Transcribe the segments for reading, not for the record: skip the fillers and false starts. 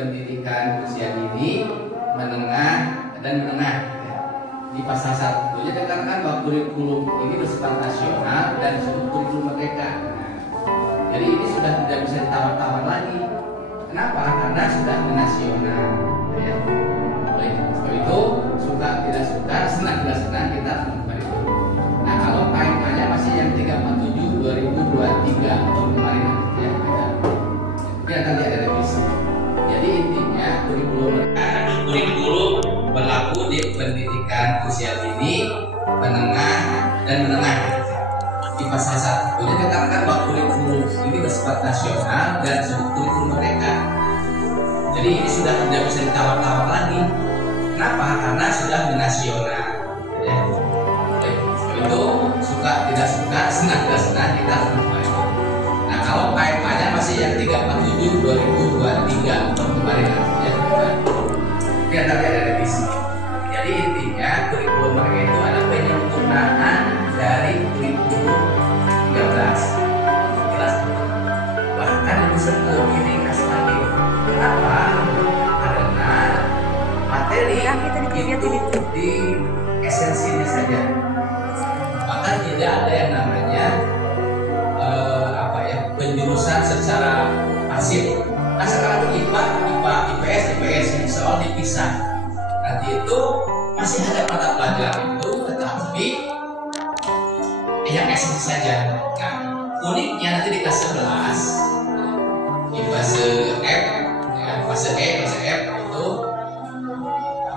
pendidikan usia dini, menengah dan menengah. Di pasal 1 dikatakan bahwa kurikulum ini bersifat nasional dan disebut kurikulum merdeka. Jadi ini sudah tidak bisa ditawar-tawar lagi. Kenapa? Karena sudah nasional. Ya. Oleh sebab itu, suka tidak suka, senang tidak senang kita harus melakukan itu. Nah, kalau KMA-nya masih yang 347 2023 atau kemarin ya, mungkin nanti ada revisi. Jadi intinya kurikulum berlaku di pendidikan usia dini, menengah dan menengah. Di pasal 1 dikatakan bahwa kurikulum ini bersifat nasional dan disebut kurikulum merdeka. Jadi ini sudah tidak bisa ditawar-tawar lagi. Kenapa? Karena sudah nasional. Ya. Sebab itu suka tidak suka, senang tidak senang kita harus melakukan itu. Nah, kalau KMA-nya masih yang 347 2023 tahun kemarin ya. Biar nanti ada revisi. Jadi intinya kurikulum merdeka itu adalah penyempurnaan dari kurikulum 13. Jelas. Bahkan lebih sempurna ringkas lagi. Kenapa? Karena materi itu di esensinya saja. Bahkan tidak ada yang namanya penjurusan secara pasif. Nah sekarang IPA, IPS soal dipisah. Nanti itu masih ada mata pelajaran itu, tetapi yang esensi saja. Nah uniknya nanti di kelas 11 di fase F, ya, fase E, fase F itu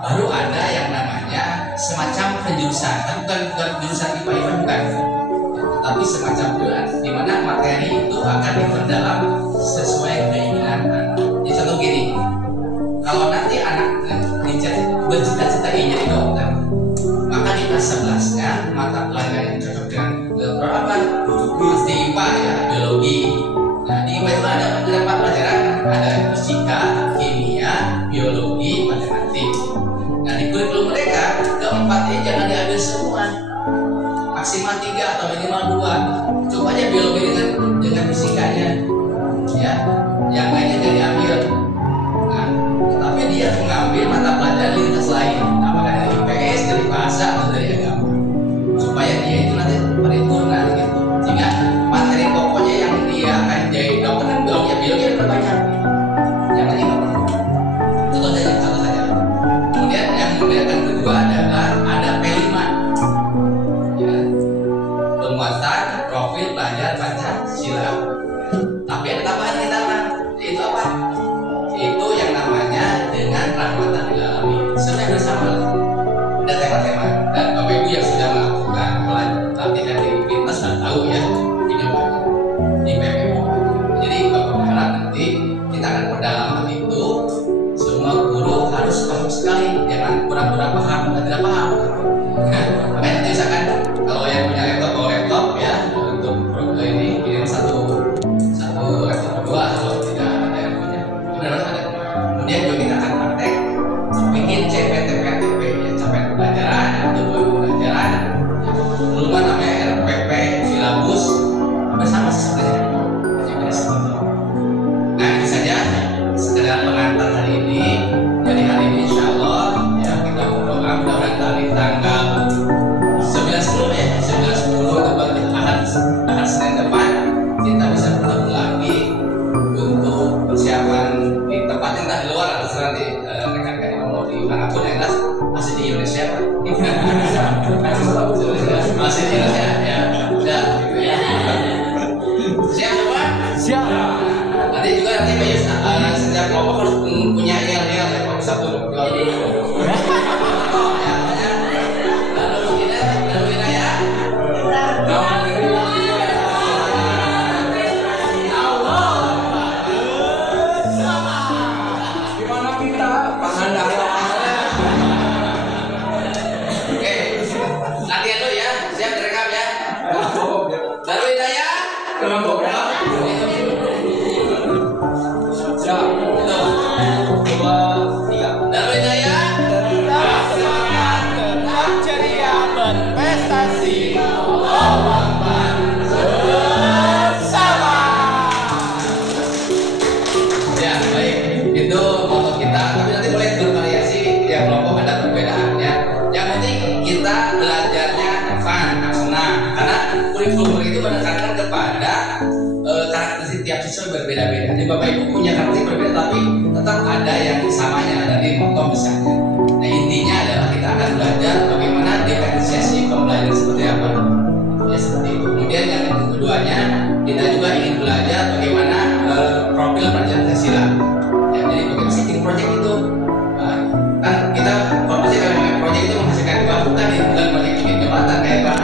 baru ada yang namanya semacam penjurusan, tapi bukan jurusan IPA bukan, tapi semacam jurusan di mana materi itu akan diperdalam sesuai keinginan. Jadi contoh gini, kalau nanti anak bercita-cita ingin jadi dokter, maka di kelas 11-nya mata pelajaran yang cocok dengan apa? Pasti IPA ya, biologi. Nah di IPA itu ada 4 pelajaran, ada fisika, kimia, biologi, matematik. Nah di kurikulum mereka keempat ini jangan diambil semua, maksimal 3 atau minimal 2. Coba aja biologi dengan fisikanya, ya, yang lainnya jadi ambil. Nah, tapi dia mengambil mata pelajaran lintas lain, apakah dari IPS, dari bahasa atau dari agama, supaya dia itu nanti paripurna gitu. Sehingga materi pokoknya yang dia akan jadi dokter kan biologi ada banyak, yang lain nggak perlu. Contoh saja. Kemudian yang membedakan kedua adalah ada P5, ya, penguatan profil belajar Pancasila. Tapi ada tambahan kita itu apa? Itu yang namanya dengan rahmatan lil alamin. Sebenarnya bersama ada tema-tema dan Bapak Ibu yang sudah melakukan pelatihan di kita sudah tahu ya ini banyak di PPU. Jadi Bapak berharap nanti kita akan perdalam hal itu. Semua guru harus paham sekali, jangan pura-pura paham atau tidak paham. Makanya nanti misalkan kalau yang punya laptop bawa laptop ya untuk program ini satu laptop 2 kalau tidak ada yang punya. Kemudian juga kita akan praktek bikin CPTPTP ya, capaian pelajaran atau pembelajaran. Lupa namanya RPP, silabus, bersama sebenarnya. Nah itu saja sekedar pengantar hari ini. Jadi hari ini insya Allah ya kita berdoa mudah-mudahan dari tanggal 19 ya 19 tepat ahad Senin depan kita bisa bertemu lagi untuk persiapan di tempat yang tak di luar atau nanti rekan-rekan yang mau di manapun yang masih di Indonesia Pak. Masih di Indonesia ya sudah gitu ya. Siap semua? Siap. Nanti juga setiap kelompok harus punya yel-yel ya Pak, 1 2 Darul Hidayah. Itu moto kita, tapi nanti boleh bervariasi, ya kelompok ada perbedaannya. Yang penting kita belajarnya fun, senang, karena kurikulum itu menekankan kepada karakteristik tiap siswa berbeda-beda. Jadi Bapak Ibu punya karakteristik berbeda, tapi tetap ada yang samanya dari moto misalnya. Nah intinya adalah kita akan belajar bagaimana diferensiasi pembelajaran seperti apa, ya seperti itu. Kemudian yang keduanya kita juga ingin belajar bagaimana profil pelajaran Pancasila. Ya, jadi bagaimana sitting project itu, kan kita profesi kalau project itu menghasilkan uang, bukan project bikin jembatan kayak Pak.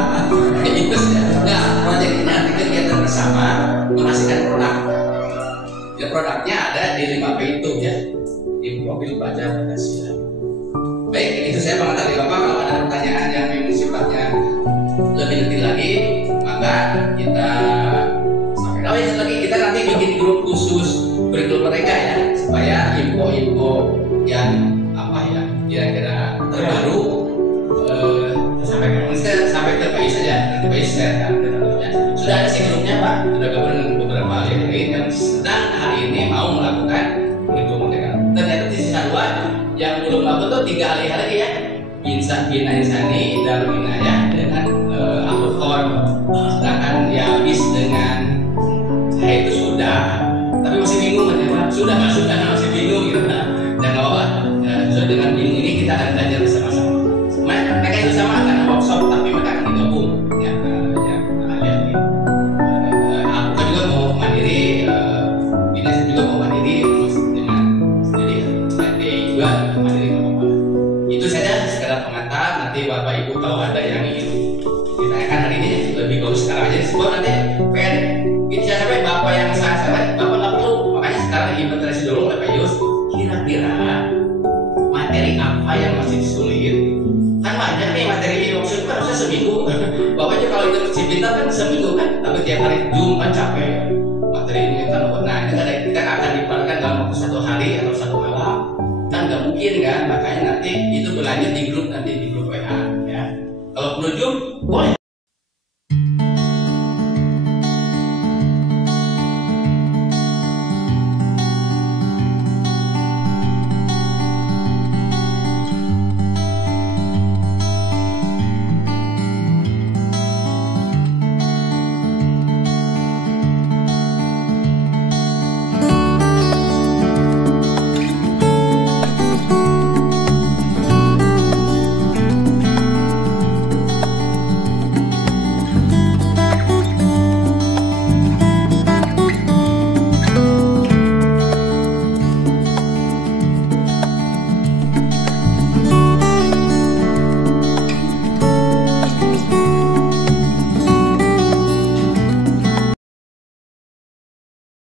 Itu nah project ini nanti kegiatan bersama menghasilkan produk. Ya produknya ada di 5P itu ya, di profil pelajaran Pancasila. Baik, itu saya mengatakan Bapak, kalau ada pertanyaan yang memang sifatnya lebih detail lagi, maka kita sampai. Oh ya, lagi kita nanti bikin grup khusus kurikulum mereka ya, supaya info-info yang apa ya kira-kira terbaru sampai ke PI saja, ke PI saya sudah ada sih grupnya Pak, sudah gabung dengan beberapa yang lain yang sedang hari ini mau melakukan kurikulum mereka. Ternyata di sisa 2 yang belum melakukan tuh 3 alih lagi ya, Bina Insani, Darul Inayah dengan Al-Qur'an. Sedangkan ya bis dengan saya itu sudah, tapi masih bingung kan ya Pak, sudah masih bingung gitu nah. Dan apa so, dengan bingung ini kita akan belajar bersama-sama. Mereka itu sama akan workshop, tapi mereka akan digabung ya, aku juga mau mandiri, Bina juga mau mandiri dengan sendiri, nanti juga mandiri apa-apa. Itu saja sekedar komentar. Nanti Bapak Ibu kalau ada yang ingin ditanyakan hari ini lebih bagus sekarang aja disebut nanti PR. Ini saya sampai Bapak yang saya Bapak nggak perlu, makanya sekarang inventarisasi dulu oleh Pak Yus. Kira-kira materi apa yang masih sulit? Kan banyak nih materi workshop kan harusnya seminggu. Bapaknya kalau itu kecil pintar kan seminggu kan, tapi tiap hari Zoom kan capek. Materi ini kan, nah ini kan kita akan dipakai dalam waktu 1 hari atau 1 malam, kan nggak mungkin kan, makanya nanti itu berlanjut di grup, nanti di grup WA ya. Kalau perlu Zoom boleh.